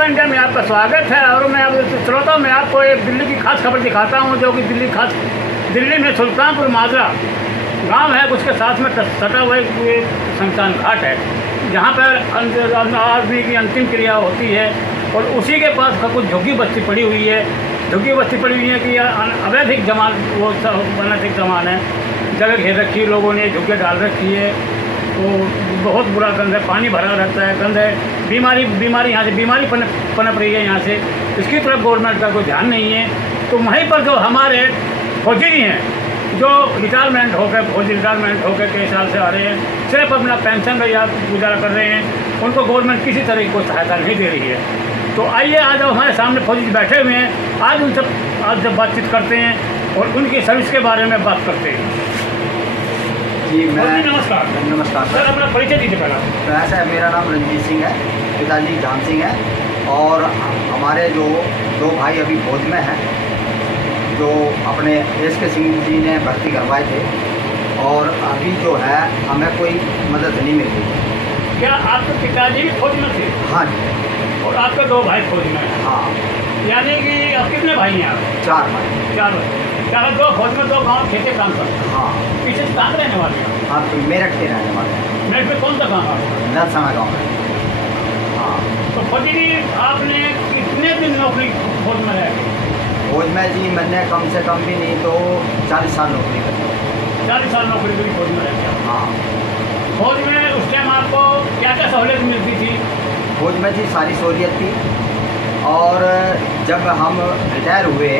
नमस्कार इंडिया में आपका स्वागत है। और मैं श्रोता मैं आपको एक दिल्ली की खास खबर दिखाता हूं, जो कि दिल्ली में सुल्तानपुर माजरा गांव है, उसके साथ में सटा हुआ एक शमशान घाट है, जहां पर आदमी की अंतिम क्रिया होती है। और उसी के पास कुछ झुग्गी बस्ती पड़ी हुई है। झुग्गी बस्ती पड़ी हुई है कि अवैधिक जमान, वो अनैतिक जमान है। जगह घेर रखी है लोगों ने, झुग्गी डाल रखी है। तो बहुत बुरा गंद है, पानी भरा रहता है, गंद है, बीमारी यहाँ से बीमारी पनप रही है यहाँ से। इसकी तरफ गवर्नमेंट का कोई ध्यान नहीं है। तो वहीं पर जो हमारे फौजी हैं, जो रिटायरमेंट होकर कई साल से आ रहे हैं, सिर्फ अपना पेंशन या गुजारा कर रहे हैं, उनको गवर्नमेंट किसी तरह की कोई सहायता नहीं दे रही है। तो आइए आज हमारे सामने फौजी बैठे हुए हैं, आज उनसे जब बातचीत करते हैं और उनकी सर्विस के बारे में बात करते हैं। जी मैं नमस्कार। नमस्कार सर, अपना परिचय दीजिए पहला। तो ऐसा है, मेरा नाम रंजीत सिंह है, पिताजी जान सिंह है। और हमारे जो दो भाई अभी फौज में हैं, जो अपने एस के सिंह जी ने भर्ती करवाए थे, और अभी जो है हमें कोई मदद नहीं मिल रही। क्या आपके पिताजी भी फौज में थे? हाँ जी। और आपके दो भाई फौज में हैं? हाँ। यानी कि आप कितने भाई हैं आप? 4 भाई। 4 भाई। चार दो फौज में, दो गाँव खेते काम करते हैं। हाँ। पीछे से कहाँ रहने वाले हैं? हाँ, तो मेरठ के रहने वाले हैं। मेरठ में कौन सा गाँव आपका? नरसना गाँव है। हाँ। तो फौजी जी, आपने कितने दिन नौकरी फौज में रह गई? फौज में जी मैंने कम से कम भी नहीं तो 40 साल नौकरी करी। 40 साल नौकरी करी फौज में रह गया। हाँ। फौज में उस टाइम आपको क्या क्या सहूलियत मिलती थी? फौज में जी सारी सहूलियत थी। और जब हम रिटायर हुए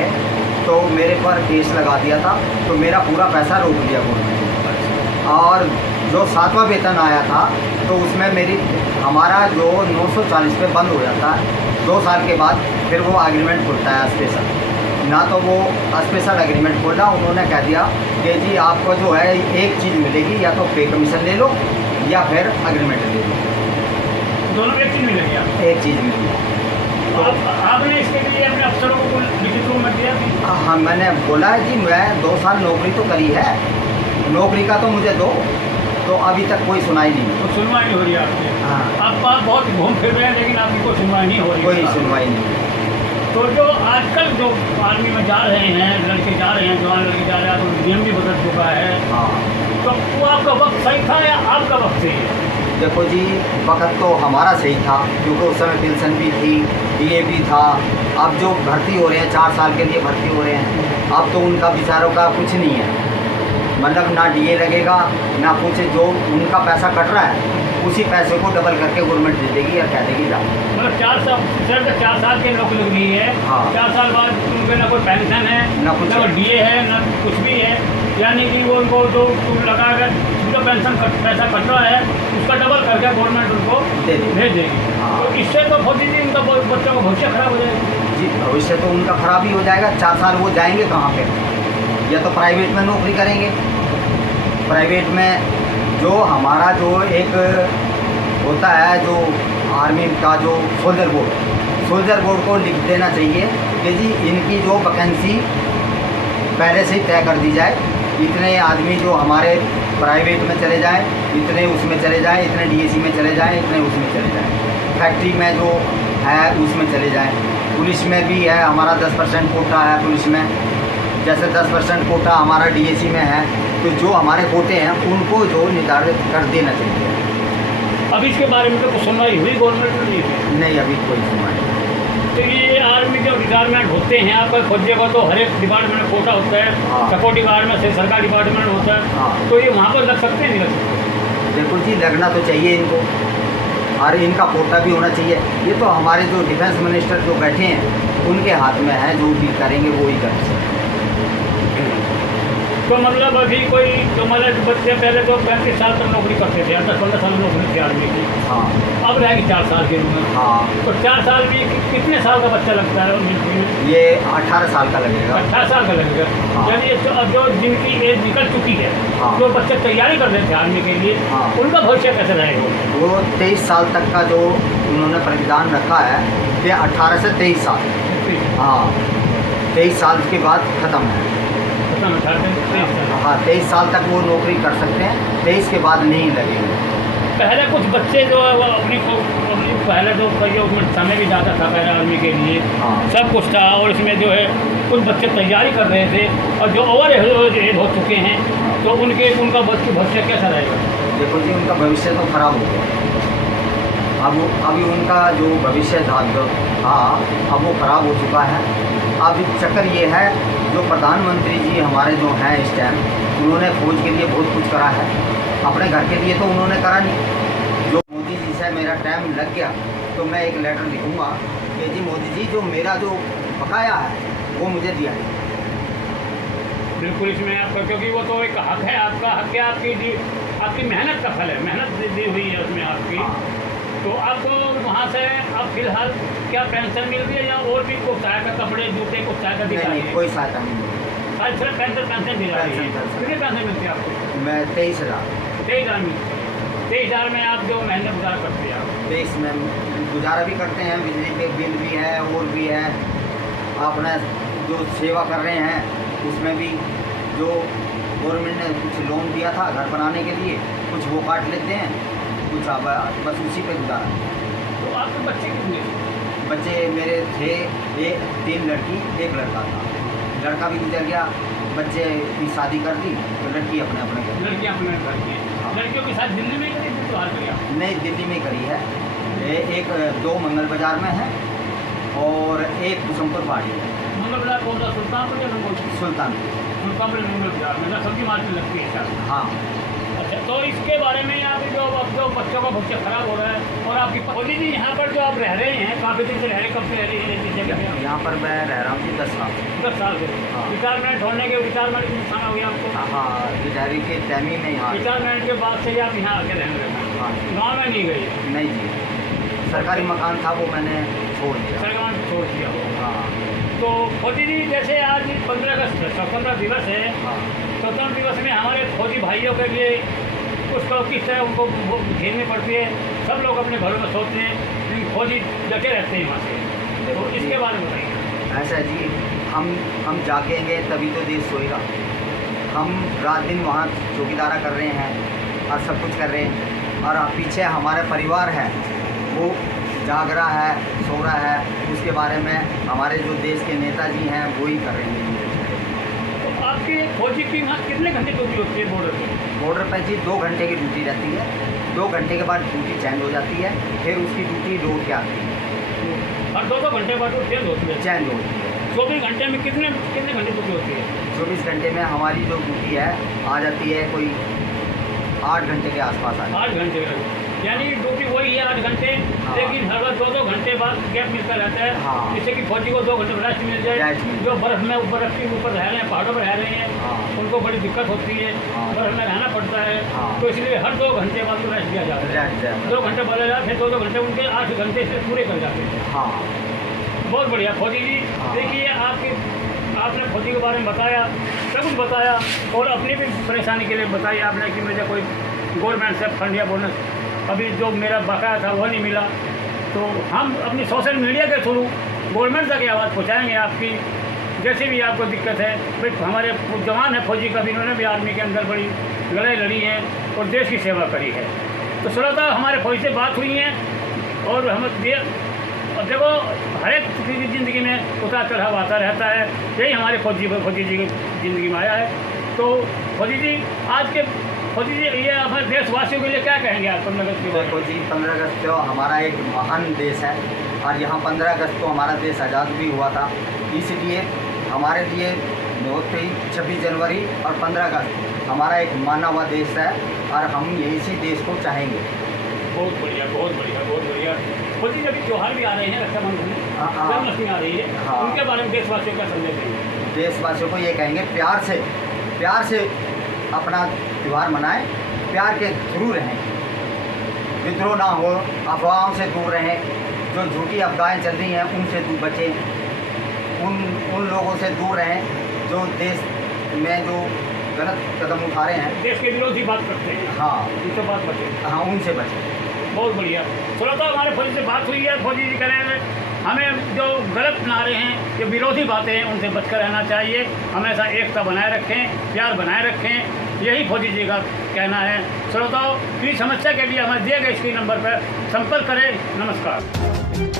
तो मेरे पर केस लगा दिया था, तो मेरा पूरा पैसा रोक दिया गवर्नमेंट। और जो 7वां वेतन आया था, तो उसमें हमारा जो 940 पे बंद हो जाता है। 2 साल के बाद फिर वो एग्रीमेंट खुलता है स्पेशल। ना तो वो स्पेशल एग्रीमेंट खोला, उन्होंने कह दिया कि जी आपको जो है एक चीज़ मिलेगी, या तो पे कमीशन ले लो या फिर एग्रीमेंट ले लो। दोनों एक चीज़ मिलेगी? एक चीज़ मिलेगी। तो आपने इसके लिए अपने अफसरों को लिखित रूप में दिया थी? हाँ, मैंने बोला है कि मैं 2 साल नौकरी तो करी है, नौकरी का तो मुझे दो। तो अभी तक कोई सुनाई नहीं। तो सुनवाई नहीं हो रही है आपकी? हाँ। आप बहुत घूम फिर रहे हैं, लेकिन आपकी कोई सुनवाई नहीं हो रही? कोई सुनवाई नहीं। तो जो आजकल जो आर्मी में जा रहे हैं, लड़के जा रहे हैं, जवान लड़के जा रहे हैं, तो नियम भी बदल चुका है। हाँ। तो वो आपका वक्त सही था या आपका वक्त सही है? देखो जी, वक्त तो हमारा सही था, क्योंकि उस समय पेंशन भी थी, डीए भी था। अब जो भर्ती हो रहे हैं, 4 साल के लिए भर्ती हो रहे हैं, अब तो उनका बेचारों का कुछ नहीं है। मतलब ना डीए लगेगा ना कुछ, जो उनका पैसा कट रहा है उसी पैसे को डबल करके गवर्नमेंट दे देगी या कह देगी जाओ। मतलब 4 साल की नौकरी लग रही है। हाँ। 4 साल बाद उनके ना कोई पेंशन है, ना कुछ ना डीए है, ना कुछ भी है। यानी कि वो उनको जो लगा कर जो पेंशन पैसा कट रहा है, उसका डबल करके गवर्नमेंट उनको भेज देगी। हाँ। तो इससे तो फौजी जी उनका बच्चों का भविष्य खराब हो जाएगा। जी, भविष्य तो उनका खराब ही हो जाएगा। 4 साल वो जाएंगे कहाँ पे? या तो प्राइवेट में नौकरी करेंगे। प्राइवेट में जो हमारा जो एक होता है, जो आर्मी का जो सोल्जर बोर्ड को लिख देना चाहिए कि जी इनकी जो वैकेंसी पहले से ही तय कर दी जाए। इतने आदमी जो हमारे प्राइवेट में चले जाएं, इतने उसमें चले जाएं, इतने डीएसी में चले जाएं, इतने उसमें चले जाएं। फैक्ट्री में जो है उसमें चले जाएं। पुलिस में भी है हमारा 10% कोटा है पुलिस में। जैसे 10% कोटा हमारा डीएसी में है, तो जो हमारे कोटे हैं उनको जो निर्धारित कर देना चाहिए। अब इसके बारे में तो कुछ सुनवाई हुई गवर्नमेंट में? नहीं, अभी कोई सुनवाई नहीं। तो ये आर्मी जो रिटायरमेंट होते हैं, आपका फौजी का तो हर एक डिपार्टमेंट में कोटा होता है। हाँ। सिक्योरिटी गार्ड में से सरकारी डिपार्टमेंट में होता है। हाँ। तो ये वहाँ पर लग सकते हैं, नहीं लग सकते? देखो जी, लगना तो चाहिए इनको, और इनका कोटा भी होना चाहिए। ये तो हमारे जो डिफेंस मिनिस्टर जो बैठे हैं उनके हाथ में है, जो भी करेंगे वो ही कर सकते हैं। तो मतलब अभी कोई जो मतलब बच्चे पहले तो 35 साल तक नौकरी करते थे, 10-15 साल नौकरी थी आर्मी की। हाँ। अब रहेगी 4 साल की उम्र। हाँ। तो 4 साल भी कितने साल का बच्चा लगता है मिलिट्री में? ये 18 साल का लगेगा। 18 साल का लगेगा। हाँ। यानी जो जिनकी एज निकल चुकी है, हाँ। जो बच्चे तैयारी कर रहे थे आर्मी के लिए, हाँ। उनका भविष्य कैसे रहेगा? वो 23 साल तक का जो उन्होंने प्रावधान रखा है कि 18 से 23 साल। हाँ, 23 साल के बाद ख़त्म है। हाँ, 23 साल तक वो नौकरी कर सकते हैं, 23 के बाद नहीं लगेंगे। पहले कुछ बच्चे जो है वो अपनी पहले जो समय भी ज़्यादा था पहले आर्मी के लिए, हाँ। सब कुछ था, और इसमें जो है कुछ बच्चे तैयारी कर रहे थे, और जो ओवर एज हो चुके हैं तो उनका भविष्य कैसा रहेगा? देखो जी, उनका भविष्य तो खराब हो गया। अभी उनका जो भविष्य था अब वो खराब हो चुका है। अब चक्कर ये है, जो प्रधानमंत्री जी हमारे जो हैं इस टाइम, उन्होंने फौज के लिए बहुत कुछ करा है, अपने घर के लिए तो उन्होंने करा नहीं। जो मोदी जी से मेरा टाइम लग गया तो मैं एक लेटर लिखूँगा कि जी मोदी जी, जो मेरा जो बकाया है वो मुझे दिया है। बिल्कुल, इसमें आपका, क्योंकि वो तो एक हक है, आपका हक है, आपकी मेहनत का फल है, मेहनत दी हुई है उसमें आपकी। तो आपको वहाँ से अब फिलहाल क्या पेंशन मिल रही है, या और भी कुछ सहायता, कपड़े जूते कुछ सहायता दी जा रही है? कोई सहायता नहीं मिली। आज सिर्फ पेंशन दी जा रही है। कितनी पेंशन मिलती है आपको? मैं 23,000 23,000 में आप जो महीने गुजार करते हैं आप? 23 में गुजारा भी करते हैं, बिजली पे बिल भी है और भी है। अपना जो सेवा कर रहे हैं उसमें भी जो गवर्नमेंट ने कुछ लोन दिया था घर बनाने के लिए, कुछ वो काट लेते हैं, कुछ बस उसी पे गुजारा। तो आपके बच्चे कितने? बच्चे मेरे थे 3 लड़की 1 लड़का था। लड़का भी गुजर गया, बच्चे की शादी कर दी तो लड़की अपने अपने घर। लड़कियाँ अपने घर की हैं। लड़कियों के साथ दिल्ली में ही करी थी, बाहर करी? नहीं, दिल्ली में करी है। एक 2 मंगल बाजार में है और एक कुसुमपुर पहाड़ी है। मंगल बाजार कौन सा, सुल्तानपुर या सुल्तानपुर मंगल बाजार में सब्जी मार्केट लगती है सर? हाँ। अच्छा, तो इसके बारे में आप जो बच्चों का भविष्य खराब हो रहा है, और आपकी मोदी जी यहाँ पर जो आप रह रहे हैं, काफ़ी दिन से रह रहे, कब से रह रही है इस जगह में? यहाँ पर मैं रह रहा हूँ जी 10 साल। 10 साल से। हाँ। रिटायरमेंट होने के नुकसान हो गया आपको? हाँ, रिटायरी के टाइम ही नहीं। हाँ, रिटायरमेंट के बाद से ही आप यहाँ आके रहने लगे? हाँ। गाँव में नहीं गई? नहीं जी, सरकारी मकान था वो मैंने छोड़ दिया। सरकार छोड़ दिया हो? हाँ। तो मोदी जी, जैसे आज 15 अगस्त स्वतंत्रता दिवस है, हाँ। स्वतंत्रता दिवस में हमारे फौजी भाइयों के लिए उसको किस तरह उनको झेलनी पड़ती है, सब लोग अपने घरों में सोचते हैं, लेकिन फौजी डटे रहते हैं वहाँ से, तो इसके बारे में बताइए। ऐसा जी, हम जागेंगे तभी तो देश सोएगा। हम रात दिन वहाँ चौकीदारा कर रहे हैं और सब कुछ कर रहे हैं, और पीछे हमारा परिवार है वो जाग रहा है, सो रहा है, उसके बारे में हमारे जो देश के नेताजी हैं वो ही कर रहे हैं। तो आपकी फौजी की वहाँ कितने घंटे ड्यूटी होती है बॉर्डर पर? बॉर्डर पर जी 2 घंटे की ड्यूटी रहती है। 2 घंटे के बाद ड्यूटी चेंज हो जाती है, फिर उसकी ड्यूटी लौट के आती है। और 2 घंटे बाद वो चेंज होती है? चेंज होती है। 24 घंटे में कितने घंटे ड्यूटी होती है? 24 घंटे में हमारी जो ड्यूटी है आ जाती है कोई 8 घंटे के आसपास। 8 घंटे का, यानी ड्यूटी वही है 8 घंटे, हाँ। लेकिन हर बार 2 घंटे बाद गैप मिलता रहता है, हाँ। जिससे कि फौजी को 2 घंटे रेस्ट मिल जाए। जो बर्फ़ के ऊपर रह रहे हैं, पहाड़ों पर रह रहे हैं, हाँ। उनको बड़ी दिक्कत होती है, हाँ। बर्फ़ में रहना पड़ता है, हाँ। तो इसलिए हर 2 घंटे बाद रेस्ट दिया जाता है। 2 घंटे बोले जाते हैं, 2 घंटे उनके 8 घंटे से पूरे कर जाते हैं। हाँ। बहुत बढ़िया फौजी जी। हाँ। देखिए, आपने फौजी के बारे में बताया, सब कुछ बताया, और अपनी भी परेशानी के लिए बताई आपने कि मुझे कोई गवर्नमेंट से फंड या बोनस अभी जो मेरा बकाया था वो नहीं मिला। तो हम अपनी सोशल मीडिया के थ्रू गवर्नमेंट तक आवाज़ पहुँचाएँगे आपकी, जैसे भी आपको दिक्कत है। भाई हमारे जवान है फौजी का भी, इन्होंने भी आर्मी के अंदर बड़ी लड़ाई लड़ी है और देश की सेवा करी है। तो श्रोता, हमारे फौजी से बात हुई है, और हम देखो हर एक की ज़िंदगी में उतार चढ़ाव आता रहता है, यही हमारे फौजी जी की ज़िंदगी में आया है। तो फौजी जी, आज के फौजी जी, ये हमारे देशवासियों के लिए क्या कहेंगे आप 15 अगस्त के बाद? देखो जी, 15 अगस्त तो हमारा एक महान देश है, और यहाँ 15 अगस्त को हमारा देश आज़ाद भी हुआ था। इसलिए हमारे लिए बहुत ही 26 जनवरी और 15 अगस्त हमारा एक माना हुआ देश है, और हम इसी देश को चाहेंगे। बहुत बढ़िया, बहुत बढ़िया, बहुत बढ़िया। फौजी, अभी त्यौहार भी आ रहे हैं, रक्षाबंधन, हाँ। जन्माष्टमी आ रही है, हाँ। उनके बारे में देशवासियों का संदेश देंगे? देशवासियों को ये कहेंगे, प्यार से अपना त्यौहार मनाएं, प्यार के थ्रू रहें, विद्रोह ना हो, अफवाहों से दूर रहें, जो झूठी अफवाहें चल रही हैं उनसे दूर बचें, उन लोगों से दूर रहें जो देश में जो गलत कदम उठा रहे हैं, देश के विरोधी बात करते हैं। हाँ, उनसे बात बचें। हाँ, उनसे बचें। बहुत बढ़िया। श्रोता, हमारे फौजी से बात हुई है, फौजी जी कह रहे हैं हमें जो गलत नारे हैं, जो विरोधी बातें हैं, उनसे बचकर रहना चाहिए। हमेशा एकता बनाए रखें, प्यार बनाए रखें, यही फौजी जी का कहना है। श्रोताओं, की समस्या के लिए हमें दिए गए स्क्रीन नंबर पर संपर्क करें। नमस्कार।